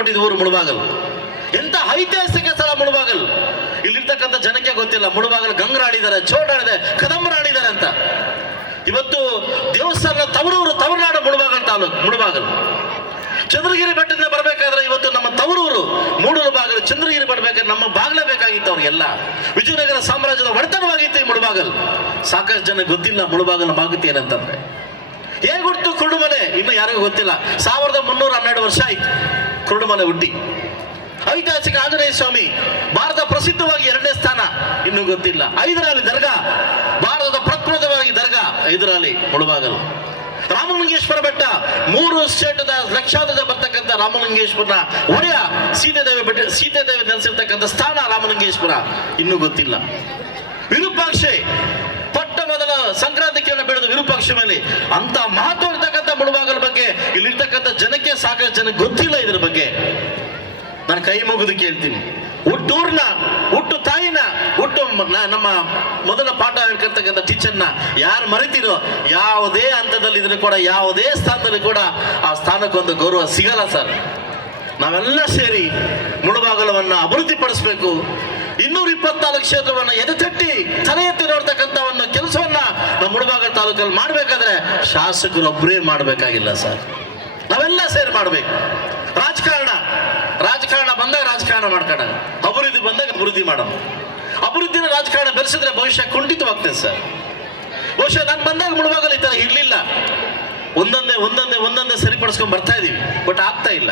ಕೊಟ್ಟಿದ್ದು ಊರು ಮುಳುಬಾಗಲ್. ಎಂತ ಐತಿಹಾಸಿಕ ಸ್ಥಳ ಮುಳುಬಾಗಲ್. ಇಲ್ಲಿರ್ತಕ್ಕಂಥ ಜನಕ್ಕೆ ಗೊತ್ತಿಲ್ಲ, ಮುಳುಬಾಗಲ್ ಗಂಗರಾಡಿದ್ದಾರೆ ಚೋಡಾಡಿದೆ ಕದಂಬರಾಡಿದ್ದಾರೆ ಅಂತ. ಇವತ್ತು ದೇವಸ್ಥಾನ ತವರೂರು, ತವರುನಾಡು ಮುಳುಬಾಗಲ್ ತಾಲೂಕು, ಮುಳುಬಾಗಲ್. ಚಂದ್ರಗಿರಿ ಬೆಟ್ಟದಿಂದ ಬರಬೇಕಾದ್ರೆ ಇವತ್ತು ನಮ್ಮ ತವರೂರು, ಮೂಡೂರು ಬಾಗಲು, ಚಂದ್ರಗಿರಿ ಬರಬೇಕಾದ್ರೆ ನಮ್ಮ ಬಾಗ್ಲೇ ಬೇಕಾಗಿತ್ತು ಅವ್ರಿಗೆಲ್ಲ. ವಿಜಯನಗರ ಸಾಮ್ರಾಜ್ಯದ ಒಡೆತನವಾಗಿತ್ತು ಈ ಮುಳುಬಾಗಲ್. ಸಾಕಷ್ಟು ಜನ ಗೊತ್ತಿಲ್ಲ ಮುಳುಬಾಗಲ ಮಾಗುತಿ ಏನಂತಂದ್ರೆ. ಹೇಗೆ ಹುಟ್ಟು ಕುಳ್ಳುಮನೆ ಇನ್ನು ಯಾರಿಗೂ ಗೊತ್ತಿಲ್ಲ. ಸಾವಿರದ ಮುನ್ನೂರ ಹನ್ನೆರಡು ವರ್ಷ ಆಯ್ತು. ಕುರುಡುಮನೆ ಹುಟ್ಟಿ. ಐತಿಹಾಸಿಕ ಆಂಜನೇಯ ಸ್ವಾಮಿ, ಭಾರತ ಪ್ರಸಿದ್ಧವಾಗಿ ಎರಡನೇ ಸ್ಥಾನ. ಇನ್ನೂ ಗೊತ್ತಿಲ್ಲ. ಐದರಲ್ಲಿ ದರ್ಗಾ, ಭಾರತದ ಪ್ರಕೃತವಾಗಿ ದರ್ಗಾ. ಐದರಲ್ಲಿ ಮುಳುಬಾಗಲು. ರಾಮಲಿಂಗೇಶ್ವರ ಬೆಟ್ಟ, ಮೂರು ಸ್ಟೇಟದ ಲಕ್ಷಾಂತರ ಬರ್ತಕ್ಕಂಥ ರಾಮಲಿಂಗೇಶ್ವರನ ಒಡೆಯ ಸೀತಾದೇವಿ ಬೆಟ್ಟ, ಸೀತಾದೇವಿ ನೆಲೆಸಿರ್ತಕ್ಕಂಥ ಸ್ಥಾನ ರಾಮಲಿಂಗೇಶ್ವರ. ಇನ್ನೂ ಗೊತ್ತಿಲ್ಲ. ವಿರೂಪಾಕ್ಷೆ ಪಟ್ಟ ಮೊದಲ ಸಂಕ್ರಾಂತಿ ಕಿರಣ ಬೆಳೆದ ವಿರೂಪಾಕ್ಷ ಮೇಲೆ ಅಂತ ಮಹತ್ವ ಮುಳುಬಾಗಲ ಬಗ್ಗೆ, ಇಲ್ಲಿರ್ತಕ್ಕಂಥ ಜನಕ್ಕೆ ಸಾಕಷ್ಟು ಜನ ಗೊತ್ತಿಲ್ಲ ಇದ್ರ ಬಗ್ಗೆ. ನಾನು ಕೈ ಮುಗಿದು ಕೇಳ್ತೀನಿ. ಹುಟ್ಟೂರ್ನ, ಹುಟ್ಟು ತಾಯಿನ, ಹುಟ್ಟು ನಮ್ಮ ಮೊದಲ ಪಾಠ ಹೇಳ್ಕೊಳ್ತಕ್ಕಂಥ ಟೀಚರ್ನ ಯಾರು ಮರಿತೀರೋ, ಯಾವುದೇ ಹಂತದಲ್ಲಿ ಇದ್ರೆ ಕೂಡ, ಯಾವುದೇ ಸ್ಥಾನದಲ್ಲಿ ಕೂಡ ಆ ಸ್ಥಾನಕ್ಕೊಂದು ಗೌರವ ಸಿಗಲ್ಲ ಸರ್. ನಾವೆಲ್ಲ ಸೇರಿ ಮುಳುಬಾಗಲವನ್ನ ಅಭಿವೃದ್ಧಿಪಡಿಸಬೇಕು. ಇನ್ನೂರ ಇಪ್ಪತ್ನಾಲ್ಕು ಕ್ಷೇತ್ರವನ್ನ ಎದೆತಟ್ಟಿ ತಲೆ ಎತ್ತಿ ಒಂದು ತಾಲೂಕಲ್ಲಿ ಮಾಡಬೇಕಾದ್ರೆ ಶಾಸಕರು ಒಬ್ಬರೇ ಮಾಡಬೇಕಾಗಿಲ್ಲ ಸರ್. ನಾವೆಲ್ಲ ಸೇರಿ ಮಾಡಬೇಕು. ರಾಜಕಾರಣ. ರಾಜಕಾರಣ ಬಂದಾಗ ರಾಜಕಾರಣ ಮಾಡ್ಕೋಣ ಅಭಿವೃದ್ಧಿ ಬಂದಾಗ ಅಭಿವೃದ್ಧಿ ಮಾಡೋಣ ಅಭಿವೃದ್ಧಿನ ರಾಜಕಾರಣ ಬೆಳೆಸಿದ್ರೆ ಭವಿಷ್ಯ ಕುಂಠಿತವಾಗ್ತದೆ ಸರ್. ಬಹುಶಃ ನಾನು ಬಂದಾಗ ಮುಳುವಾಗಲಿ ಈ ಥರ ಇರಲಿಲ್ಲ. ಒಂದೊಂದೇ ಒಂದೊಂದೇ ಒಂದೊಂದೇ ಸರಿಪಡಿಸ್ಕೊಂಡು ಬರ್ತಾ ಇದೀವಿ. ಬಟ್ ಆಗ್ತಾ ಇಲ್ಲ.